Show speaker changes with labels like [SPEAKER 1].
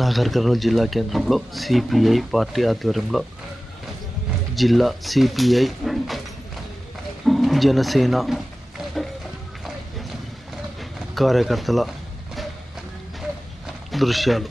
[SPEAKER 1] నాగర్ కర్నూలు జిల్లా కేంద్రంలో CPI party ఆధ్వర్యంలో జిల్లా సిపిఐ జనసేన కార్యకర్తల దృశ్యాలు.